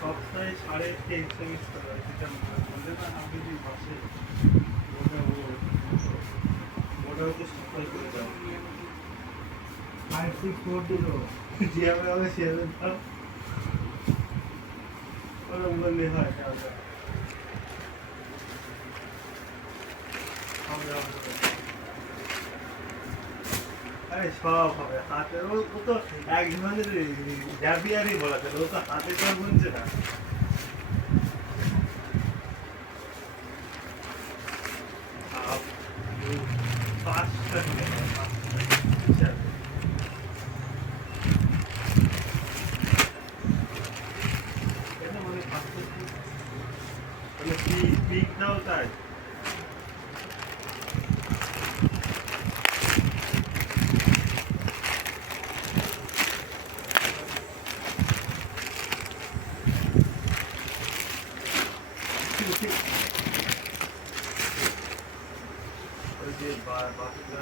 সপ্তাহে 3.5 সেমিস্টার আছে, যেটা বললে না আমি যদি মাসে মোটামুটি সফল করে যাবো। 5640 যে আমাকে শেয়ার দাও ওরকম বললে হয় তাহলে আরে সব হবে হাতে, ও তো এক ধরনের জ্যাবিয়ারই বলা চলে, ও তো হাতে তো গুনছে না। পাঁচটা দিলে মানে পাঁচটা মানে পিক দাও তাই ওই যে বাকিটা